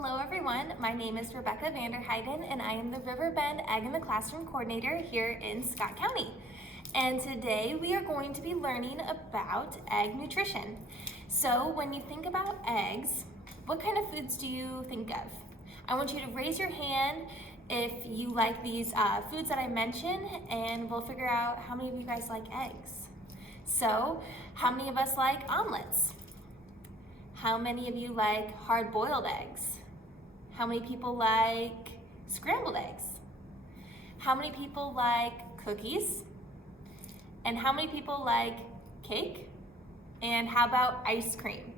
Hello everyone, my name is Rebecca Vanderheiden and I am the Riverbend Egg in the Classroom Coordinator here in Scott County. And today we are going to be learning about egg nutrition. So when you think about eggs, what kind of foods do you think of? I want you to raise your hand if you like these foods that I mentioned, and we'll figure out how many of you guys like eggs. So how many of us like omelets? How many of you like hard-boiled eggs? How many people like scrambled eggs? How many people like cookies? And how many people like cake? And how about ice cream?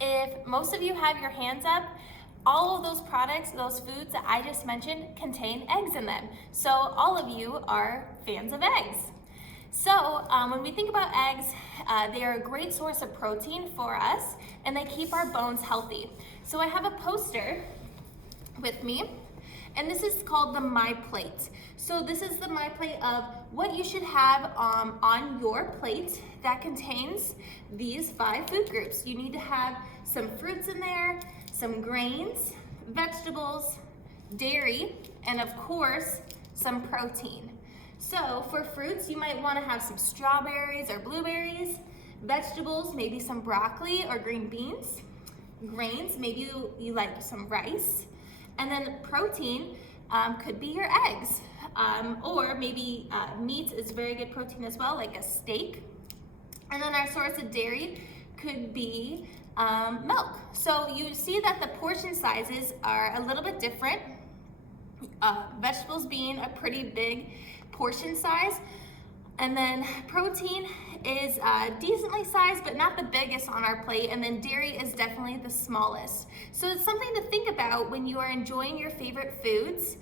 If most of you have your hands up, all of those products, those foods that I just mentioned contain eggs in them. So all of you are fans of eggs. So when we think about eggs, they are a great source of protein for us and they keep our bones healthy. So I have a poster with me and this is called the My Plate. So this is the My Plate of what you should have on your plate that contains these 5 food groups. You need to have some fruits in there, some grains, vegetables, dairy, and of course, some protein. So for fruits, you might want to have some strawberries or blueberries. Vegetables, maybe some broccoli or green beans. Grains, maybe you like some rice. And then protein could be your eggs. Or maybe meat is very good protein as well, like a steak. And then our source of dairy could be milk. So you see that the portion sizes are a little bit different. Vegetables being a pretty big portion size, and then protein is decently sized but not the biggest on our plate, and then dairy is definitely the smallest. So it's something to think about when you are enjoying your favorite foods.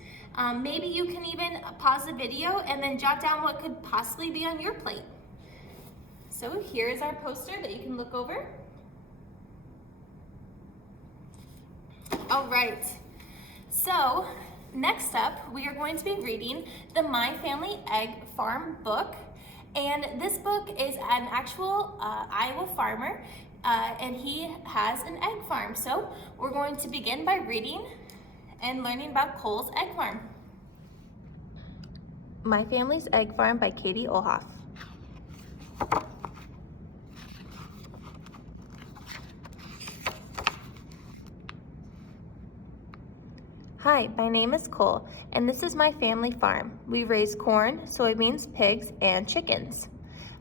Maybe you can even pause the video and then jot down what could possibly be on your plate. So here's our poster that you can look over. All right, so next up, we are going to be reading the My Family Egg Farm book. And this book is an actual Iowa farmer, and he has an egg farm. So we're going to begin by reading and learning about Cole's Egg Farm. My Family's Egg Farm by Katie Olhoff. Hi, my name is Cole, and this is my family farm. We raise corn, soybeans, pigs, and chickens.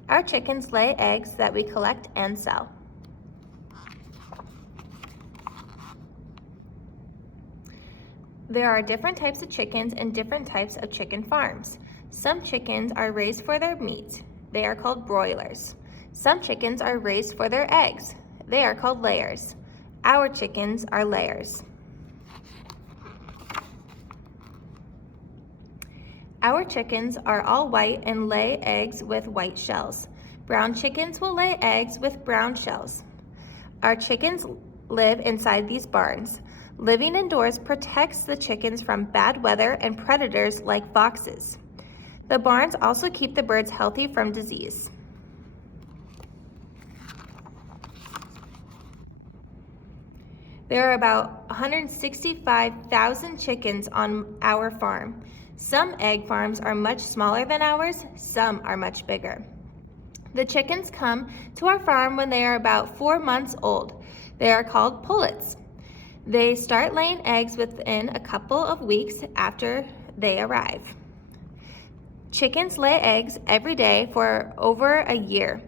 Our chickens lay eggs that we collect and sell. There are different types of chickens and different types of chicken farms. Some chickens are raised for their meat. They are called broilers. Some chickens are raised for their eggs. They are called layers. Our chickens are layers. Our chickens are all white and lay eggs with white shells. Brown chickens will lay eggs with brown shells. Our chickens live inside these barns. Living indoors protects the chickens from bad weather and predators like foxes. The barns also keep the birds healthy from disease. There are about 165,000 chickens on our farm. Some egg farms are much smaller than ours, some are much bigger. The chickens come to our farm when they are about 4 months old. They are called pullets. They start laying eggs within a couple of weeks after they arrive. Chickens lay eggs every day for over a year.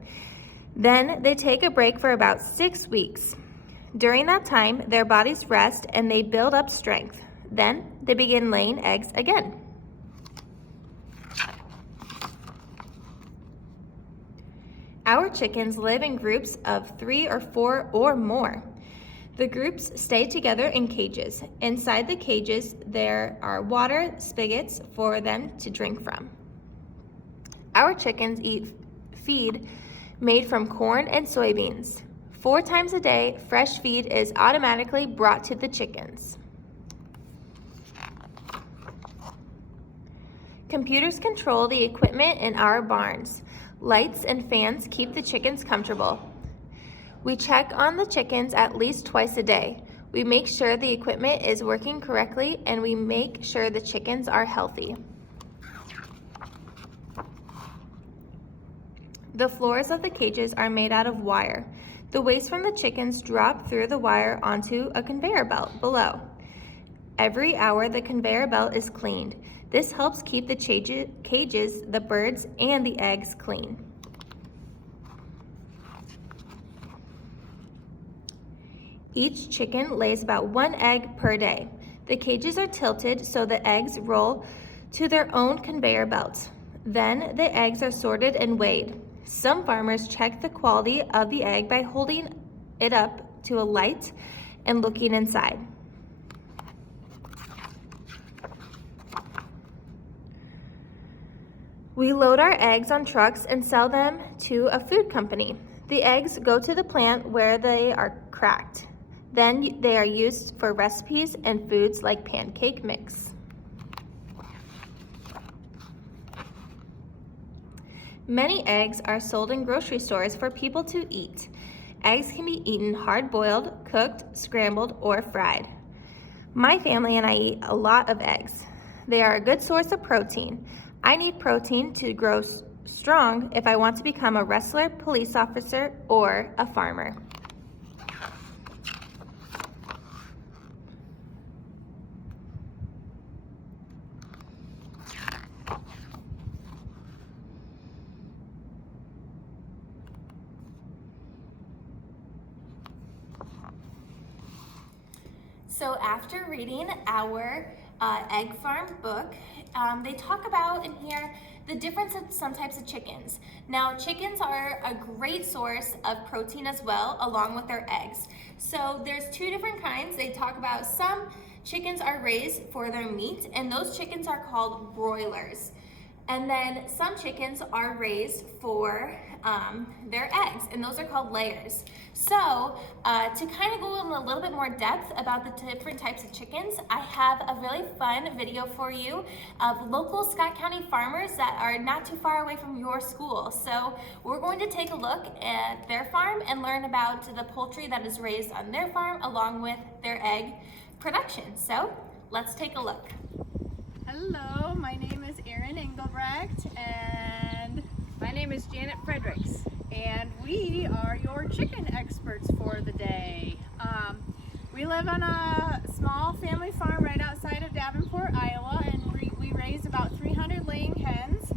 Then they take a break for about 6 weeks. During that time, their bodies rest and they build up strength. Then they begin laying eggs again. Our chickens live in groups of 3 or 4 or more. The groups stay together in cages. Inside the cages, there are water spigots for them to drink from. Our chickens eat feed made from corn and soybeans. 4 times a day, fresh feed is automatically brought to the chickens. Computers control the equipment in our barns. Lights and fans keep the chickens comfortable. We check on the chickens at least twice a day. We make sure the equipment is working correctly, and we make sure the chickens are healthy. The floors of the cages are made out of wire. The waste from the chickens drop through the wire onto a conveyor belt below. Every hour, the conveyor belt is cleaned. This helps keep the cages, the birds, and the eggs clean. Each chicken lays about 1 egg per day. The cages are tilted so the eggs roll to their own conveyor belts. Then the eggs are sorted and weighed. Some farmers check the quality of the egg by holding it up to a light and looking inside. We load our eggs on trucks and sell them to a food company. The eggs go to the plant where they are cracked. Then they are used for recipes and foods like pancake mix. Many eggs are sold in grocery stores for people to eat. Eggs can be eaten hard-boiled, cooked, scrambled, or fried. My family and I eat a lot of eggs. They are a good source of protein. I need protein to grow strong if I want to become a wrestler, police officer, or a farmer. So after reading our egg farm book, they talk about in here the difference of some types of chickens. Now, chickens are a great source of protein as well, along with their eggs. So there's 2 different kinds. They talk about some chickens are raised for their meat, and those chickens are called broilers. And then some chickens are raised for their eggs, and those are called layers. So to kind of go in a little bit more depth about the different types of chickens, I have a really fun video for you of local Scott County farmers that are not too far away from your school. So we're going to take a look at their farm and learn about the poultry that is raised on their farm along with their egg production. So let's take a look. Hello, my name is Erin Engelbrecht, and my name is Janet Fredericks, and we are your chicken experts for the day. We live on a small family farm right outside of Davenport, Iowa, and we raise about 300 laying hens,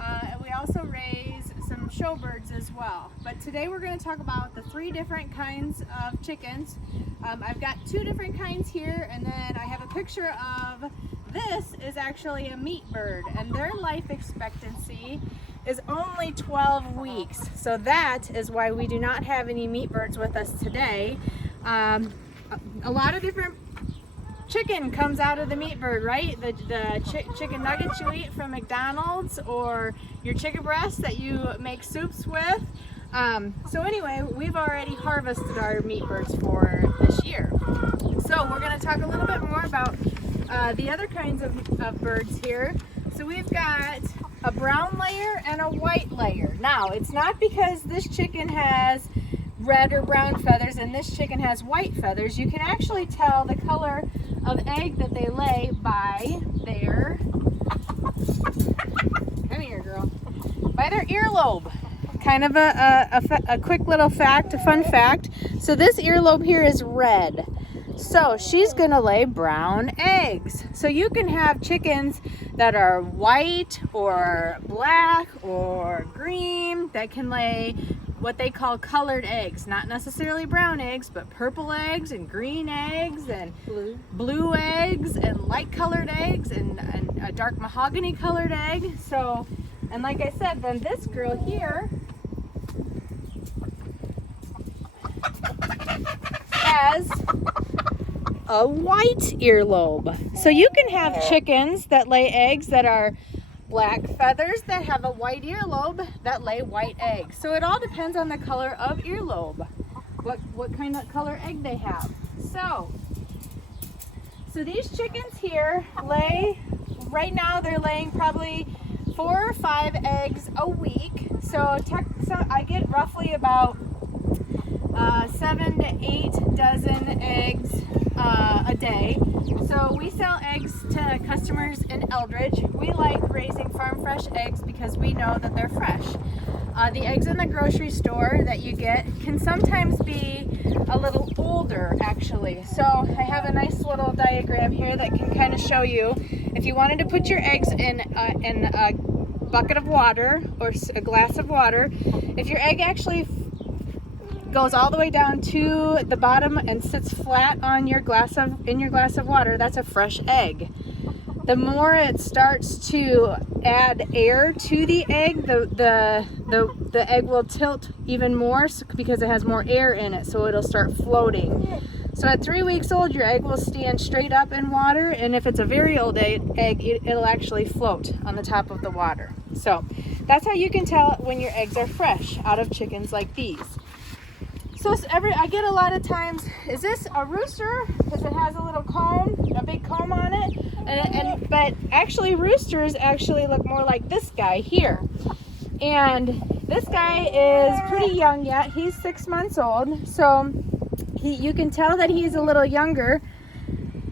and we also raise some showbirds as well. But today we're going to talk about the 3 different kinds of chickens. I've got 2 different kinds here, and then I have a picture of this is actually a meat bird, and their life expectancy is only 12 weeks. So that is why we do not have any meat birds with us today. A lot of different chicken comes out of the meat bird, right? The chicken nuggets you eat from McDonald's, or your chicken breast that you make soups with. So anyway, we've already harvested our meat birds for this year. So we're going to talk a little bit more about the other kinds of birds here. So we've got a brown layer and a white layer. Now, it's not because this chicken has red or brown feathers and this chicken has white feathers. You can actually tell the color of egg that they lay by their, come here girl, by their earlobe. Kind of a quick little fact, a fun fact. So this earlobe here is red. So she's gonna lay brown eggs. So you can have chickens that are white or black or green that can lay what they call colored eggs. Not necessarily brown eggs, but purple eggs and green eggs and blue eggs and light colored eggs and a dark mahogany colored egg. So, and like I said, then this girl here has a white earlobe. So you can have chickens that lay eggs that are black feathers that have a white earlobe that lay white eggs. So it all depends on the color of earlobe, what kind of color egg they have. So these chickens here lay, right now they're laying probably 4 or 5 eggs a week. So I get roughly about 7 to 8 dozen eggs day. So we sell eggs to customers in Eldridge. We like raising farm fresh eggs because we know that they're fresh. The eggs in the grocery store that you get can sometimes be a little older, actually. So I have a nice little diagram here that can kind of show you if you wanted to put your eggs in a bucket of water or a glass of water. If your egg actually goes all the way down to the bottom and sits flat on your glass of water, that's a fresh egg. The more it starts to add air to the egg, the egg will tilt even more because it has more air in it, so it'll start floating. So at 3 weeks old, your egg will stand straight up in water, and if it's a very old egg, it'll actually float on the top of the water. So that's how you can tell when your eggs are fresh out of chickens like these. So I get a lot of times, is this a rooster? Because it has a little comb, a big comb on it. But actually roosters actually look more like this guy here. And this guy is pretty young yet. He's 6 months old. So you can tell that he's a little younger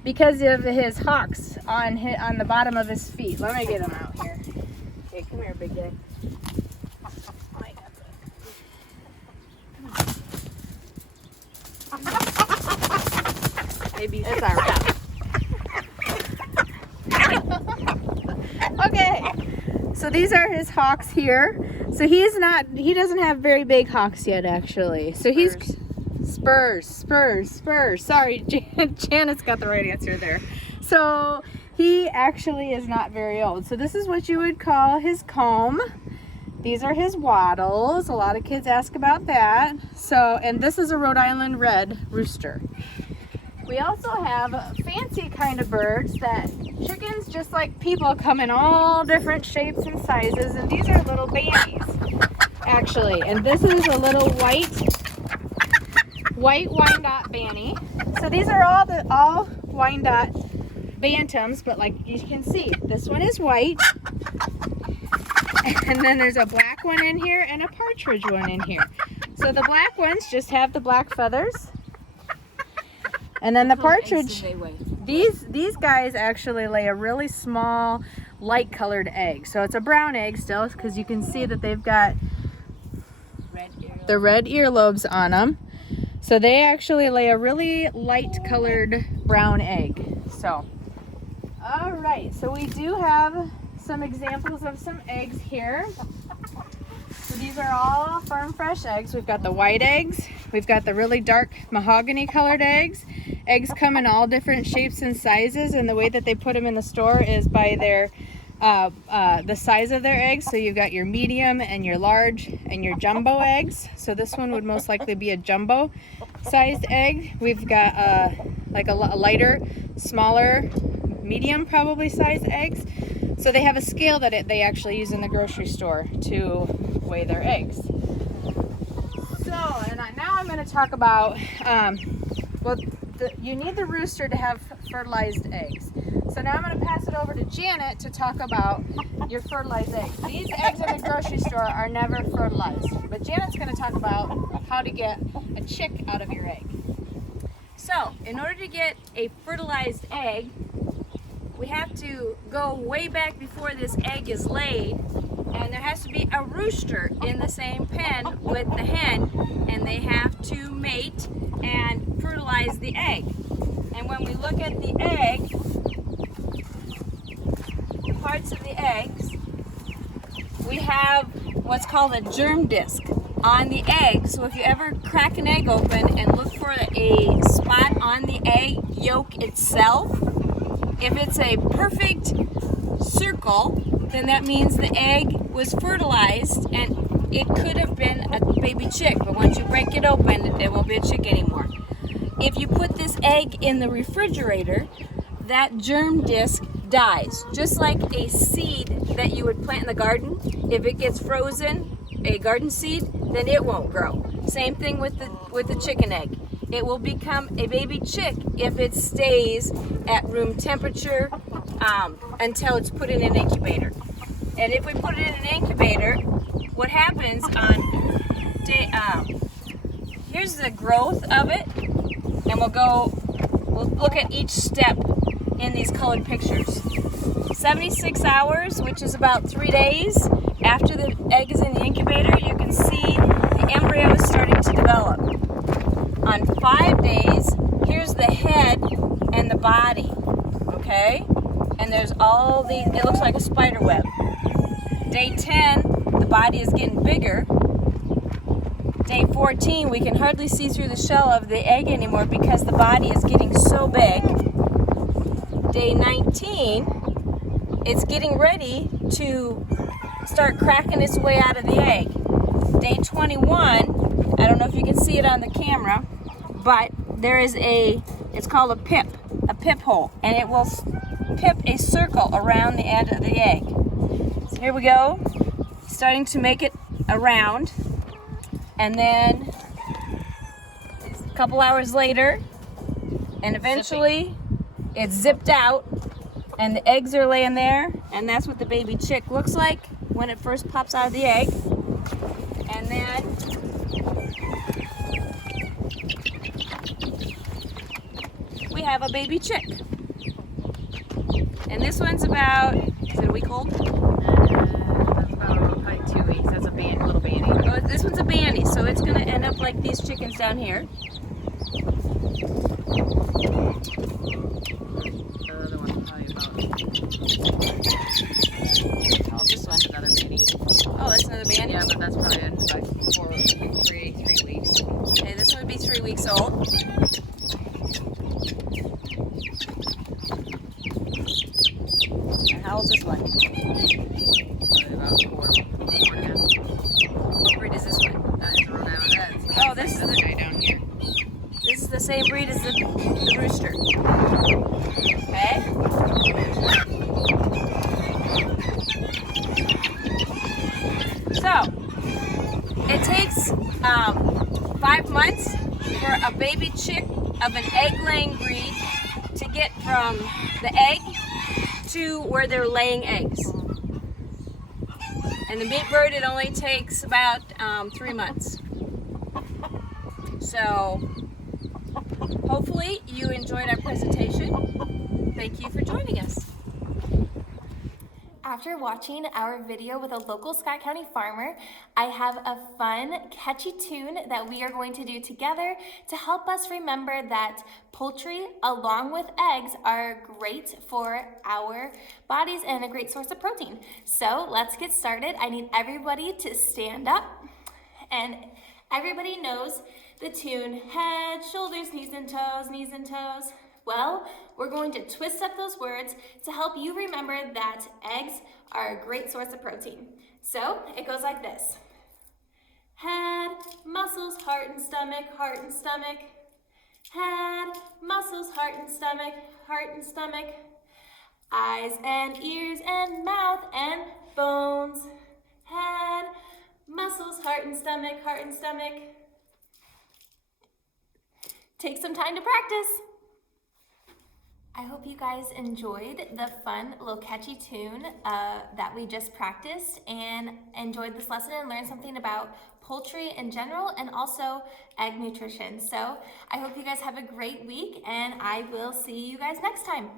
because of his hocks on the bottom of his feet. Let me get him out here. Okay, come here, big guy. Maybe it's all right. Okay, so these are his hocks here. So he doesn't have very big hocks yet, actually. So he's spurs. Sorry, Janet's got the right answer there. So he actually is not very old. So this is what you would call his comb. These are his wattles. A lot of kids ask about that. So, and this is a Rhode Island red rooster. We also have fancy kind of birds that chickens, just like people, come in all different shapes and sizes, and these are little banties, actually. And this is a little white Wyandotte banty. So these are all Wyandotte bantams, but like you can see, this one is white, and then there's a black one in here and a partridge one in here. So the black ones just have the black feathers. And then the partridge, these guys actually lay a really small, light colored egg. So it's a brown egg still, because you can see that they've got the red earlobes on them. So they actually lay a really light colored brown egg. So, all right, so we do have some examples of some eggs here. So these are all farm fresh eggs. We've got the white eggs. We've got the really dark mahogany colored eggs. Eggs come in all different shapes and sizes, and the way that they put them in the store is by their the size of their eggs. So you've got your medium and your large and your jumbo eggs. So this one would most likely be a jumbo sized egg. We've got like a lighter, smaller, medium probably sized eggs. So they have a scale that they actually use in the grocery store to weigh their eggs. So, and now I'm going to talk about, you need the rooster to have fertilized eggs. So now I'm going to pass it over to Janet to talk about your fertilized eggs. These eggs in the grocery store are never fertilized, but Janet's going to talk about how to get a chick out of your egg. So, in order to get a fertilized egg, we have to go way back before this egg is laid, and there has to be a rooster in the same pen with the hen, and they have to mate and fertilize the egg. And when we look at the egg, the parts of the eggs, we have what's called a germ disc on the egg. So if you ever crack an egg open and look for a spot on the egg yolk itself, if it's a perfect circle, then that means the egg was fertilized and it could have been a baby chick, but once you break it open, it won't be a chick anymore. If you put this egg in the refrigerator, that germ disc dies. Just like a seed that you would plant in the garden, if it gets frozen, a garden seed, then it won't grow. Same thing with the chicken egg. It will become a baby chick if it stays at room temperature until it's put in an incubator. And if we put it in an incubator, what happens here's the growth of it, and we'll we'll look at each step in these colored pictures. 76 hours, which is about 3 days after the egg is in the incubator, you can see the embryo is starting to develop. On 5 days, here's the head and the body, okay? And there's all these, it looks like a spider web. Day 10, the body is getting bigger. Day 14, we can hardly see through the shell of the egg anymore because the body is getting so big. Day 19, it's getting ready to start cracking its way out of the egg. Day 21, I don't know if you can see it on the camera, but there is it's called a pip hole, and it will pip a circle around the end of the egg. So here we go, starting to make it around, and then a couple hours later, and eventually it's zipped out, and the eggs are laying there, and that's what the baby chick looks like when it first pops out of the egg. And then we have a baby chick. And this one's about, is it a week old? That's about probably 2 weeks. That's a little banny. Oh, this one's a bandy, so it's gonna end up like these chickens down here. The other one's probably about. Oh, this one. Another banny. Oh, that's another bandy. Yeah, but that's probably in like 3 weeks. Okay, this one would be 3 weeks old. And how old is this one? Probably about 4.5. What breed is this one? That is Rhode Island. Oh, this is the guy down here. This is the same breed as the rooster. Okay. So, it takes 5 months for a baby chick of an egg-laying breed to get from the egg to where they're laying eggs. And the meat bird, it only takes about 3 months. So, hopefully you enjoyed our presentation. Thank you for joining us. After watching our video with a local Scott County farmer, I have a fun, catchy tune that we are going to do together to help us remember that poultry, along with eggs, are great for our bodies and a great source of protein. So let's get started. I need everybody to stand up, and everybody knows the tune, head, shoulders, knees and toes, knees and toes. Well, we're going to twist up those words to help you remember that eggs are a great source of protein. So it goes like this. Head, muscles, heart and stomach, heart and stomach. Head, muscles, heart and stomach, heart and stomach. Eyes and ears and mouth and bones. Head, muscles, heart and stomach, heart and stomach. Take some time to practice. I hope you guys enjoyed the fun little catchy tune that we just practiced and enjoyed this lesson and learned something about poultry in general and also egg nutrition. So I hope you guys have a great week, and I will see you guys next time.